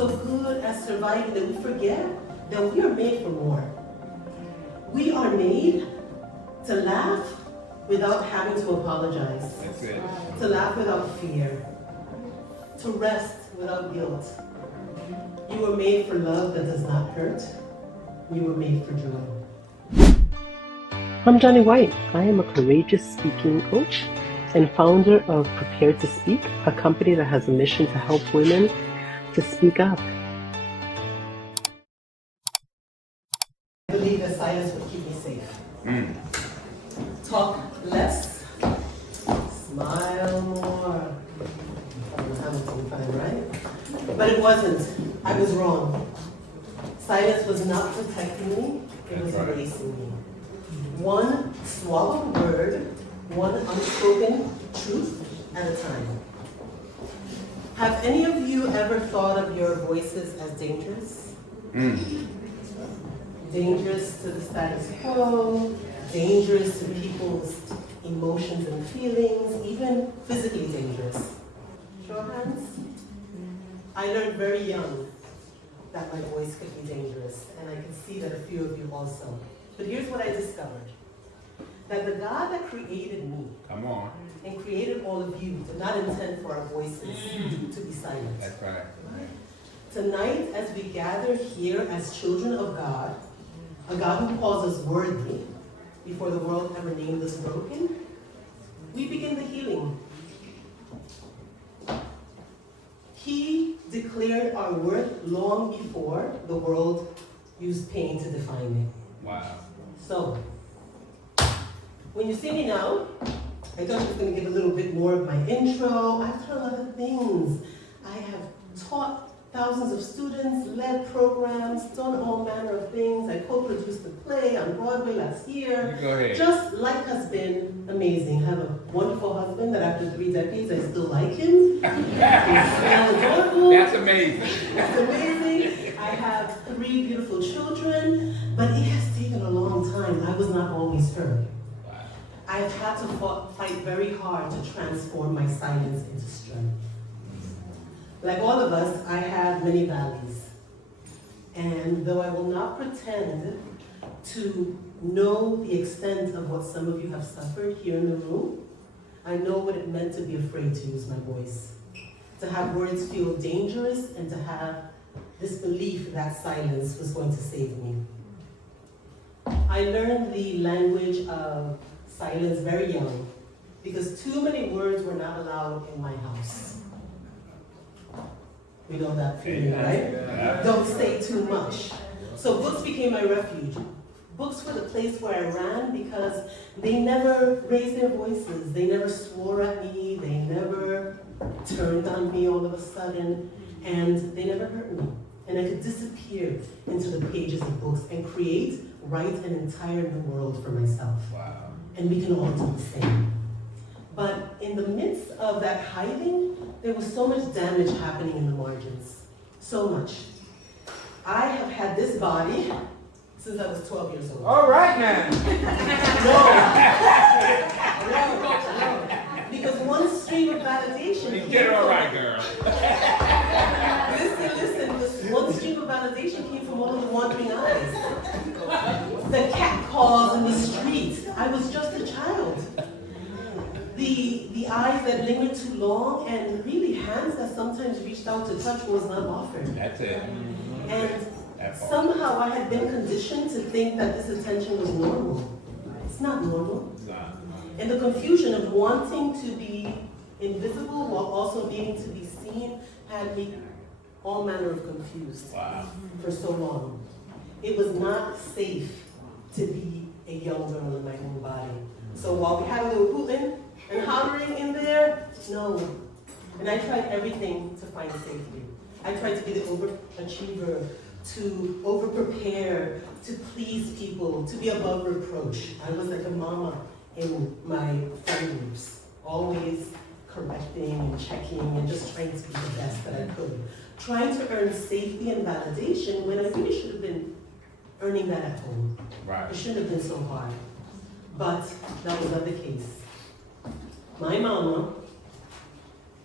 so good at surviving that we forget that we are made for more. We are made to laugh without having to apologize. That's it. To laugh without fear. To rest without guilt. You were made for love that does not hurt. You were made for joy. I'm Johnny White. I am a courageous speaking coach and founder of Prepare to Speak, a company that has a mission to help women to speak up. I believe that silence would keep me safe. Talk less, smile more. Hamilton fine, right? But it wasn't. I was wrong. Silence was not protecting me, it was erasing me. One swallowed word, one unspoken truth at a time. Have any of you ever thought of your voices as dangerous? Dangerous to the status quo, dangerous to people's emotions and feelings, even physically dangerous. Show of hands? I learned very young that my voice could be dangerous, and I can see that a few of you also. But here's what I discovered. That the God that created me and created all of you did not intend for our voices to be silent. That's right. Tonight, as we gather here as children of God, a God who calls us worthy before the world ever named us broken, we begin the healing. He declared our worth long before the world used pain to define it. Wow. So, when you see me now, I thought I was going to give a little bit more of my intro. I've done a lot of things. I have taught thousands of students, led programs, done all manner of things. I co-produced a play on Broadway last year. Go ahead. Just life has been amazing. I have a wonderful husband that after 3 decades, I still like him. He's still adorable. That's amazing. That's amazing. I have 3 beautiful children, but it has taken a long time. I was not always heard. Wow. I've had to fight very hard to transform my silence into strength. Like all of us, I have many valleys. And though I will not pretend to know the extent of what some of you have suffered here in the room, I know what it meant to be afraid to use my voice. To have words feel dangerous and to have this belief that silence was going to save me. I learned the language of silence very young because too many words were not allowed in my house. We know that feeling, right? Yeah. Don't say too much. So books became my refuge. Books were the place where I ran because they never raised their voices. They never swore at me. They never turned on me all of a sudden. And they never hurt me. And I could disappear into the pages of books and write an entire new world for myself. Wow. And we can all do the same. But in the midst of that hiding, there was so much damage happening in the margins. So much. I have had this body since I was 12 years old. All right now. No. Because one stream of validation. Get it all right, girl. Listen. This one stream of validation came from all of the wandering eyes. The cat calls in the street. I was just a child. The eyes that lingered too long, and really hands that sometimes reached out to touch was not offered. That's it. And somehow I had been conditioned to think that this attention was normal. It's not normal. And the confusion of wanting to be invisible while also needing to be seen had me all manner of confused for so long. It was not safe to be a young girl in my own body. So while we had a little hooting and hollering in there, no. And I tried everything to find safety. I tried to be the overachiever, to over-prepare, to please people, to be above reproach. I was like a mama in my friend groups, always correcting and checking and just trying to be the best that I could. Trying to earn safety and validation when I really should have been earning that at home. Right. It shouldn't have been so hard. But that was not the case. My mama,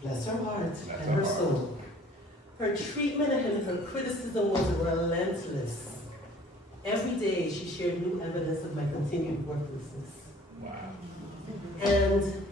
bless her heart and her soul, Her treatment and her criticism was relentless. Every day she shared new evidence of my continued worthlessness. Wow. And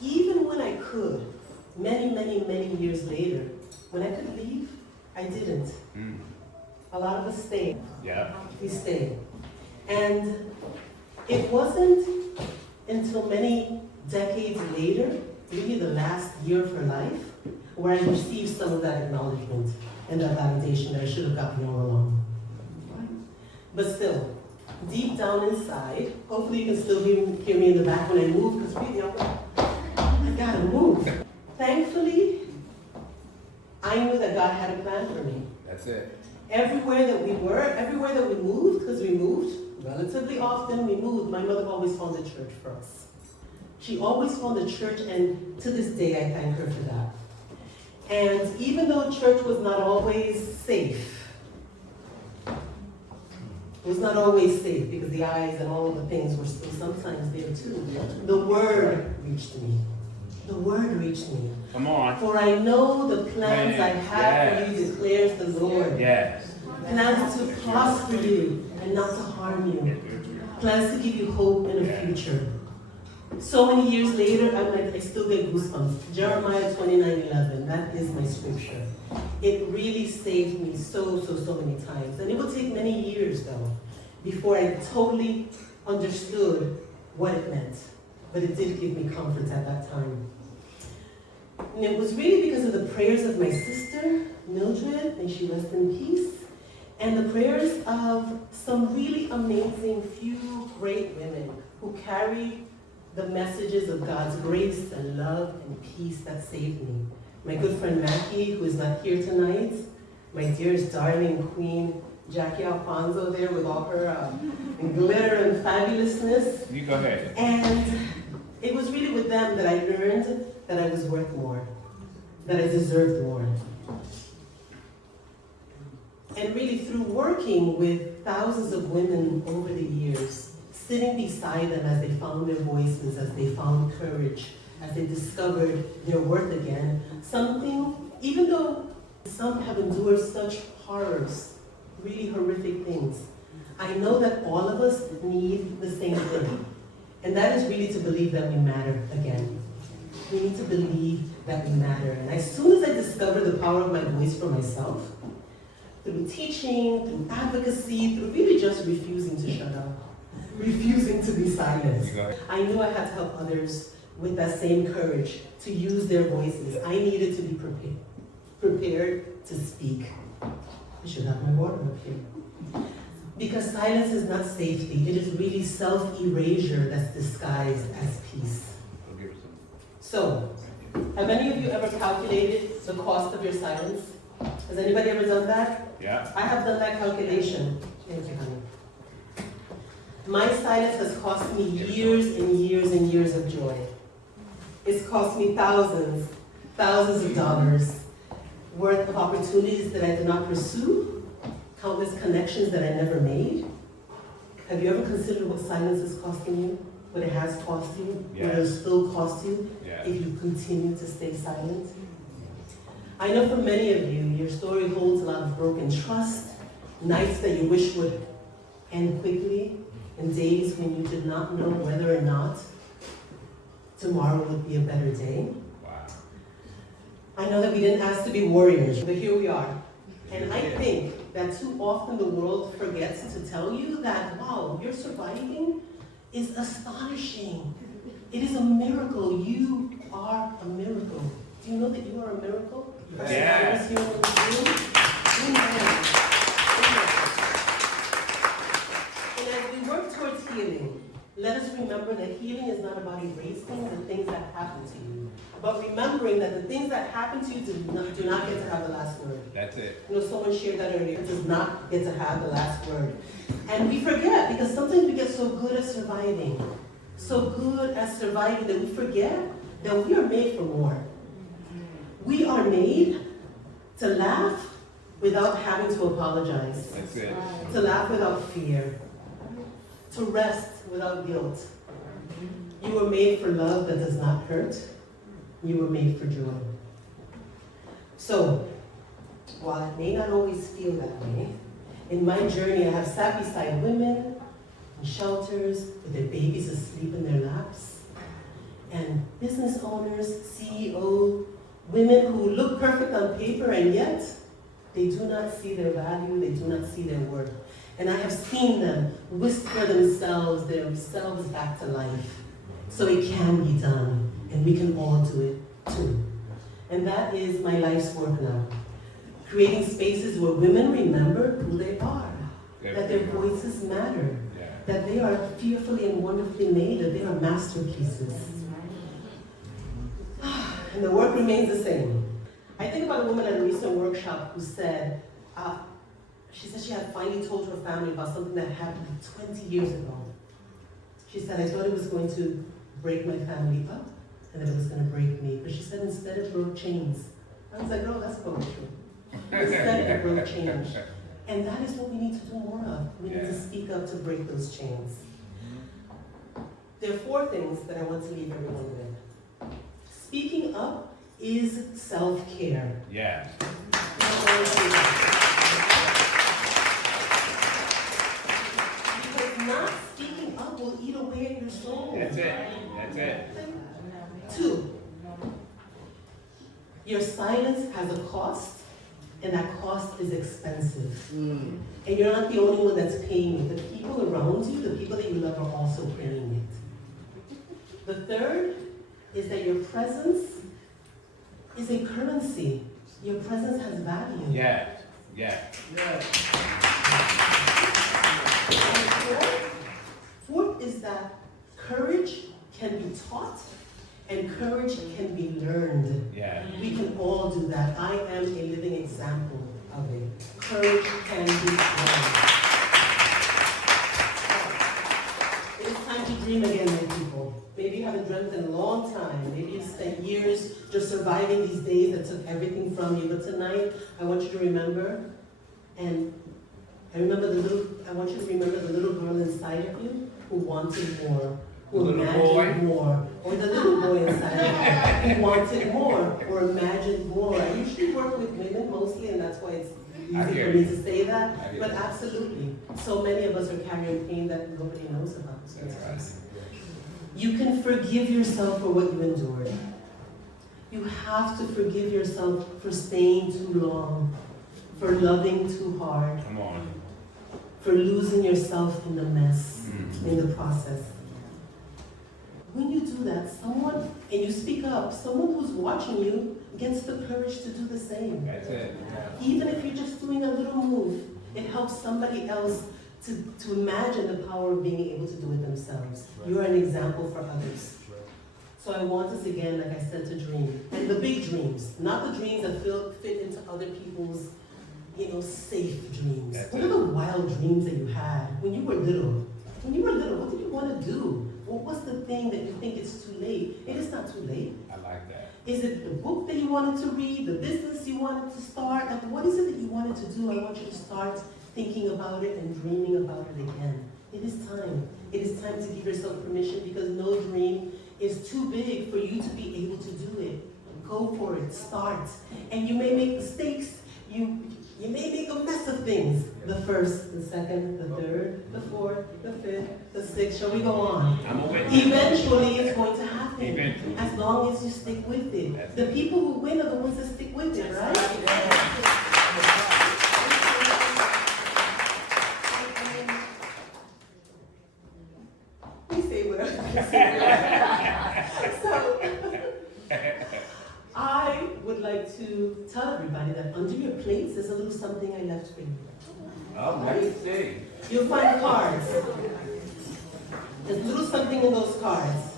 even when I could, many years later, when I could leave, I didn't. A lot of us stayed. Yeah. We stayed. And it wasn't until many decades later, maybe the last year of her life, where I received some of that acknowledgement and that validation that I should have gotten all along. But still, deep down inside, hopefully you can still hear me in the back when I move, because really, I gotta move. Thankfully, I knew that God had a plan for me. That's it. Everywhere that we were, everywhere that we moved, because we moved relatively often, we moved, my mother always found a church for us. She always found a church, and to this day I thank her for that. And even though church was not always safe, because the eyes and all of the things were still sometimes there too, the word reached me. The word reached me. Come on. For I know the plans I have for you, declares the Lord. Yes. Plans to prosper you and not to harm you. Plans to give you hope in a future. So many years later, I still get goosebumps. Jeremiah 29:11, that is my scripture. It really saved me so many times. And it would take many years, though, before I totally understood what it meant. But it did give me comfort at that time. And it was really because of the prayers of my sister, Mildred, may she rest in peace, and the prayers of some really amazing few great women who carried the messages of God's grace and love and peace that saved me. My good friend Mackie, who is not here tonight, my dearest darling queen, Jackie Alfonso there with all her glitter and fabulousness. You go ahead. And it was really with them that I learned that I was worth more, that I deserved more. And really through working with thousands of women over the years, sitting beside them as they found their voices, as they found courage, as they discovered their worth again, something, even though some have endured such horrors, really horrific things, I know that all of us need the same thing. And that is really to believe that we matter again. We need to believe that we matter. And as soon as I discovered the power of my voice for myself, through teaching, through advocacy, through really just refusing to shut up, refusing to be silent, I knew I had to help others with that same courage to use their voices. I needed to be prepared to speak. I should have my water up here. Because silence is not safety, it is really self-erasure that's disguised as peace. So, have any of you ever calculated the cost of your silence? Has anybody ever done that? Yeah. I have done that calculation. Thank you, honey. My silence has cost me years and years and years of joy. It's cost me thousands of dollars worth of opportunities that I did not pursue, countless connections that I never made. Have you ever considered what silence is costing you? What it has cost you? Yes. What it will still cost you if you continue to stay silent? I know for many of you, your story holds a lot of broken trust, nights that you wish would end quickly, and days when you did not know whether or not tomorrow would be a better day. Wow. I know that we didn't ask to be warriors, but here we are. And I think that too often the world forgets to tell you that, wow, you're surviving is astonishing. It is a miracle. You are a miracle. Do you know that you are a miracle? Yeah. Here in the room? Amen. And as we work towards healing, let us remember that healing is not about erasing the things that happen to you, but remembering that the things that happen to you do not get to have the last word. That's it. You know, someone shared that earlier. It does not get to have the last word. And we forget, because sometimes we get so good at surviving, that we forget that we are made for more. We are made to laugh without having to apologize. That's it. To laugh without fear. To rest without guilt. You were made for love that does not hurt. You were made for joy. So, while it may not always feel that way, in my journey I have sat beside women in shelters with their babies asleep in their laps, and business owners, CEO, women who look perfect on paper and yet they do not see their value, they do not see their worth. And I have seen them whisper themselves back to life. So it can be done, and we can all do it too. And that is my life's work now. Creating spaces where women remember who they are, that their voices matter, that they are fearfully and wonderfully made, that they are masterpieces. And the work remains the same. I think about a woman at a recent workshop who said, she said she had finally told her family about something that happened 20 years ago. She said, I thought it was going to break my family up, and that it was going to break me. But she said, instead it broke chains. I was like, oh, that's probably true. Instead it broke change. And that is what we need to do more of. We need to speak up to break those chains. There are 4 things that I want to leave everyone with. Speaking up is self-care. Yeah. Because not speaking up will eat away at your soul. That's it. That's it. 2, your silence has a cost, and that cost is expensive. And you're not the only one that's paying it. The people around you, the people that you love, are also paying it. The 3rd is that your presence is a currency. Your presence has value. Yeah. Yeah. And 4th is that courage can be taught and courage can be learned. Yeah. We can all do that. I am a living example of it. Courage can be learned. It is time to dream again, my people. Maybe you haven't dreamt in a long time. Maybe you've spent years just surviving these days that took everything from you. But tonight, I want you to remember, and I want you to remember the little girl inside of you who wanted more, who imagined more, or the little boy inside of you who wanted more, or imagined more. I usually work with women mostly, and that's why it's easy for me to say that. But absolutely, so many of us are carrying pain that nobody knows about. That's right. You can forgive yourself for what you endured. You have to forgive yourself for staying too long, for loving too hard, Come on. for losing yourself in the mess, in the process. When you do that, and you speak up, someone who's watching you gets the courage to do the same. That's it. Even if you're just doing a little move, it helps somebody else to imagine the power of being able to do it themselves. You're an example for others. So I want us again, like I said, to dream. And the big dreams, not the dreams that fit into other people's, safe dreams. What are the wild dreams that you had when you were little? When you were little, what did you want to do? What was the thing that you think it's too late? It is not too late. I like that. Is it the book that you wanted to read, the business you wanted to start? Like, what is it that you wanted to do? I want you to start thinking about it and dreaming about it again. It is time. It is time to give yourself permission, because no dream is too big for you to be able to do it. Go for it. Start. And you may make mistakes. You may make a mess of things. The 1st, the 2nd, the 3rd, the 4th, the 5th, the 6th. Shall we go on? I'm open. Eventually, it's going to happen. Eventually. As long as you stick with it. The people who win are the ones that stick with it, right? We say whatever we say. So, I would like to tell everybody that under your plates there's a little something I left for you. Oh, what do you say? You'll find cards. There's a little something in those cards.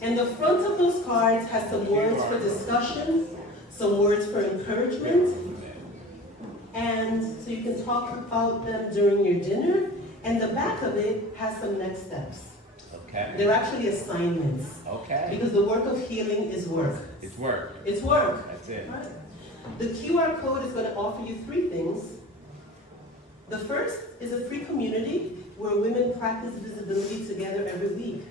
And the front of those cards has some words for discussion, some words for encouragement, and so you can talk about them during your dinner. And the back of it has some next steps. Okay. They're actually assignments. Okay. Because the work of healing is work. It's work. It's work. That's it. Right. The QR code is going to offer you 3 things. The first is a free community where women practice visibility together every week.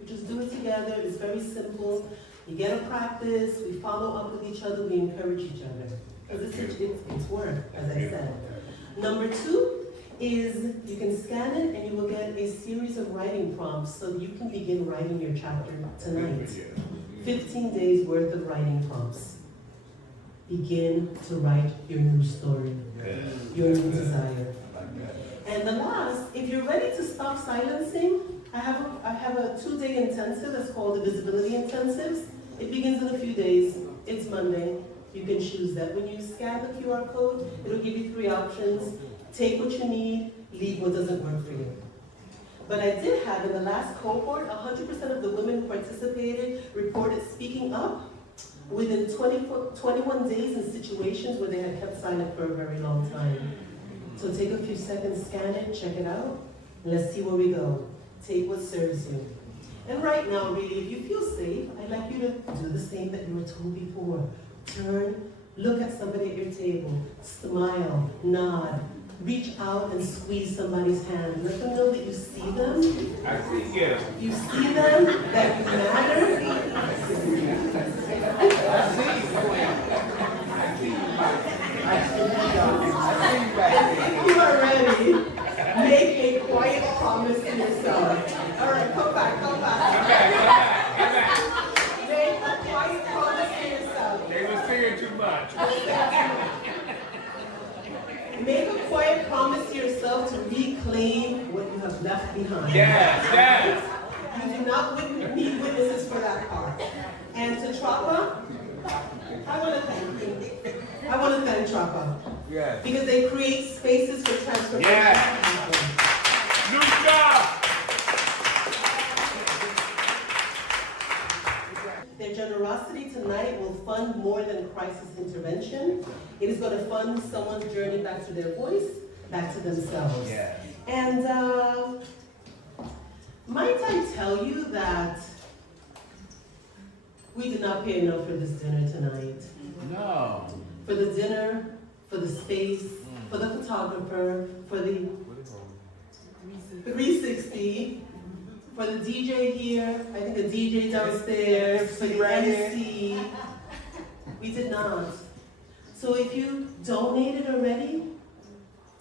We just do it together. It's very simple. You get a practice. We follow up with each other. We encourage each other. Because it's work, as I said. Number 2 is you can scan it and you will get a series of writing prompts so you can begin writing your chapter tonight. 15 days worth of writing prompts. Begin to write your new story, your new desire. And the last, if you're ready to stop silencing, I have a 2-day intensive that's called the Visibility Intensives. It begins in a few days. It's Monday. You can choose that. When you scan the QR code, it'll give you 3 options. Take what you need, leave what doesn't work for you. But I did have, in the last cohort, 100% of the women who participated reported speaking up within 21 days in situations where they had kept silent for a very long time. So take a few seconds, scan it, check it out, and let's see where we go. Take what serves you. And right now, really, if you feel safe, I'd like you to do the same that you were told before. Turn, look at somebody at your table, smile, nod, reach out and squeeze somebody's hand. Let them know that you see them. I see you. You see them, that you matter. If you are ready, make a quiet promise to yourself. All right, come back. Make a quiet promise to yourself. They were singing too much. Make a quiet promise to yourself to reclaim what you have left behind. Yes. You do not need witnesses for that part. And to T.R.A.P.A, I want to thank you. I want to thank T.R.A.P.A. Yes. Because they create spaces for transformation. Yes. New job. Their generosity tonight will fund more than crisis intervention. It is going to fund someone's journey back to their voice, back to themselves. Yeah. And might I tell you that we did not pay enough for this dinner tonight. No. For the dinner, for the space, for the photographer, for the 360, for the DJ here, I think the DJ downstairs, for the MC. We did not. So if you donated already,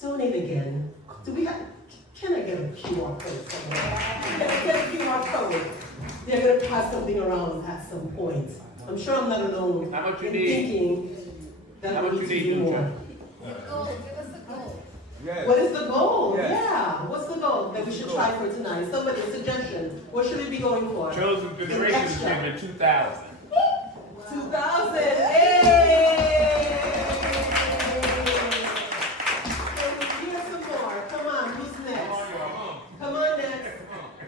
donate again. Can I get a QR code somewhere? Can I get a QR code? They're going to pass something around at some point. I'm sure I'm not alone How much you in need? thinking that How we much need to you do need, more. Give us the goal. Yes. What is the goal? Yes. Yeah, what's the goal that we should try for tonight? Somebody, a suggestion. What should we be going for? Chosen generation is extra. in the 2000. 2000. Hey! Here's some more. Come on, who's next? Come on next.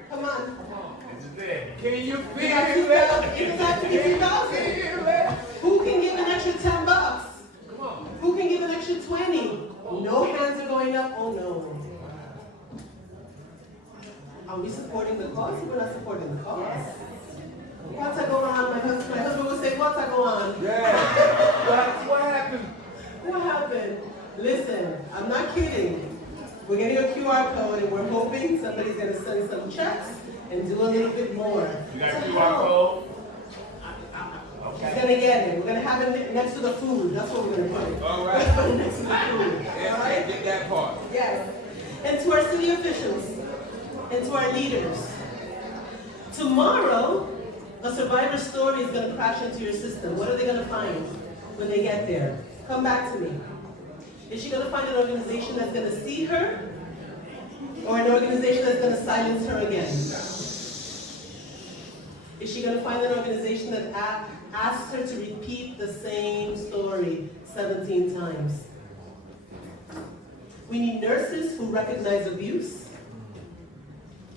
Come on. This is it. Can you We feel got 2,000. It's got to be 2,000. it? Who can give an extra $10? Who can give an extra 20? No hands are going up. Oh no. Are we supporting the cause or we're not supporting the cause? Yes. What's I go on? My husband will say, what's I go on? Yeah. What happened? What happened? Listen, I'm not kidding. We're getting a QR code and we're hoping somebody's going to send some checks and do a little bit more. You got To QR help. code? He's going to get it. We're going to have it next to the food. That's what we're going to put it. All right. Next to the food. All right? Get that part. Yes. And to our city officials and to our leaders. Tomorrow, a survivor story is going to crash into your system. What are they going to find when they get there? Come back to me. Is she going to find an organization that's going to see her? Or an organization that's going to silence her again? Is she going to find an organization that asks her to repeat the same story 17 times? We need nurses who recognize abuse.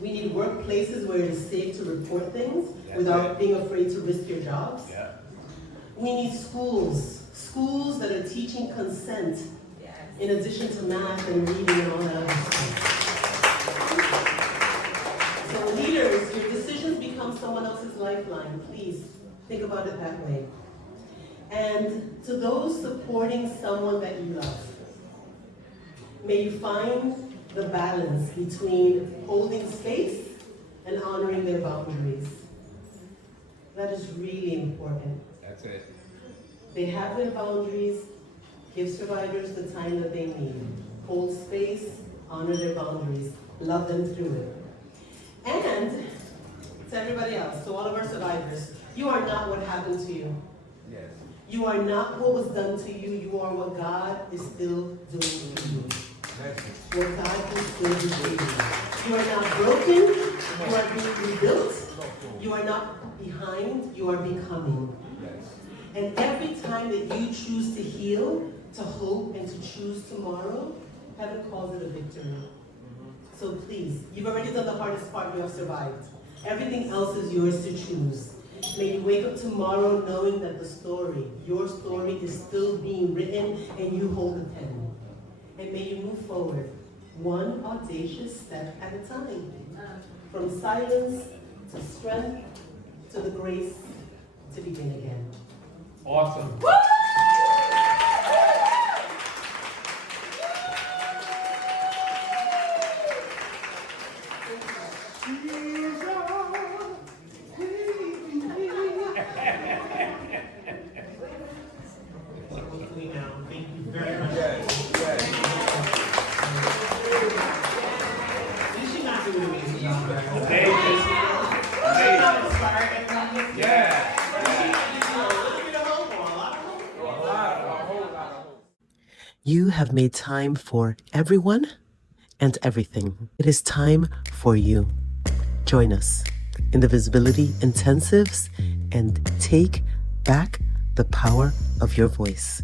We need workplaces where it is safe to report things without being afraid to risk your jobs. Yeah. We need schools that are teaching consent in addition to math and reading and all that other stuff. So leaders, your decisions become someone else's lifeline. Please think about it that way. And to those supporting someone that you love, may you find the balance between holding space and honoring their boundaries. That is really important. That's it. They have their boundaries, Give survivors the time that they need. Hold space, honor their boundaries, love them through it. And to everybody else, to all of our survivors, you are not what happened to you. Yes. You are not what was done to you. You are what God is still doing to you. What God is still doing. You are not broken. You are being rebuilt. You are not behind. You are becoming. And every time that you choose to heal, to hope, and to choose tomorrow, heaven calls it a victory. So please, you've already done the hardest part. You have survived. Everything else is yours to choose. May you wake up tomorrow knowing that the story, your story, is still being written and you hold the pen. And may you move forward, one audacious step at a time. From silence to strength to the grace to begin again. Awesome. Thank you very much. Did she not do an amazing job? Amazing. Yeah. You have made time for everyone and everything. It is time for you. Join us in the Visibility Intensives and take back the power of your voice.